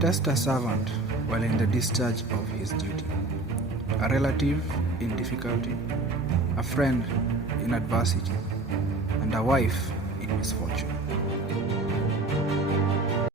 Test a servant while in the discharge of his duty, a relative in difficulty, a friend in adversity, and a wife in misfortune.